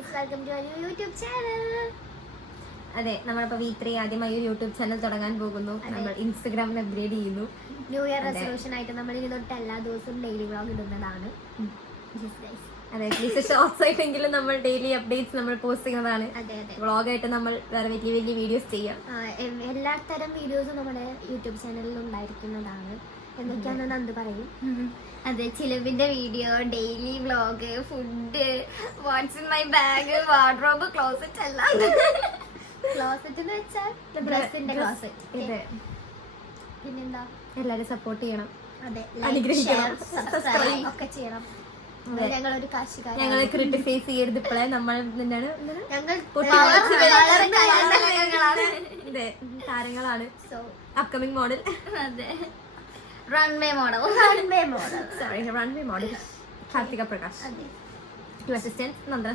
Guys, welcome to our YouTube channel. അതെ, നമ്മളിപ്പോ V3 ആദ്യമായി ഒരു യൂട്യൂബ് ചാനൽ തുടങ്ങാൻ പോകുന്നു. നമ്മൾ ഇൻസ്റ്റഗ്രാമിൽ അപ്ഗ്രേഡ് ചെയ്യുന്നു. ന്യൂ ഇയർ റെസൊല്യൂഷൻ ആയിട്ട് നമ്മൾ ഇനി തൊട്ട് എല്ലാ ദിവസവും ഡെയിലി വ്ളോഗ് ഇടുന്നതാണ്. അതെ, അറ്റ്ലീസ്റ്റ് ഷോർട്സ് ആയിട്ടെങ്കിലും നമ്മൾ ഡെയിലി അപ്ഡേറ്റ്സ് നമ്മൾ പോസ്റ്റ് ചെയ്യുന്നതാണ്. അതെ അതെ, വ്ളോഗായിട്ട് നമ്മൾ വേറെ വലിയ വലിയ വീഡിയോസ് ചെയ്യാം. എല്ലാ തരം വീഡിയോസും നമ്മുടെ യൂട്യൂബ് ചാനലിൽ ഉണ്ടായിരിക്കുന്നതാണ്. എന്തൊക്കെയാണെന്ന് നന്ദി പറയും. അതെ, ചിലവിന്റെ video, daily vlog, food, what's in my bag, wardrobe, closet എല്ലാം. ക്ലോസറ്റ് എന്ന് വെച്ചാൽ ഡ്രസ്സിന്റെ ക്ലോസറ്റ്. പിന്നെന്താ, എല്ലാവരും സപ്പോർട്ട് ചെയ്യണം. അതെ, അനുഗ്രഹിക്കണം. സബ്സ്ക്രൈബ് ഒക്കെ ചെയ്യണം. ഞങ്ങളൊരു കാശുകാരാണ്. ഞങ്ങളെ ക്രിട്ടിസൈസ് ചെയ്യരുത്. ഇപ്പോഴേ നമ്മൾ എന്താണ് ഞങ്ങൾ താരങ്ങളാണ്. So upcoming model. അതെ, runway model. Runway model. Sorry, runway model. Karthika Prakash. അതെ, അസിസ്റ്റന്റ് നന്ദന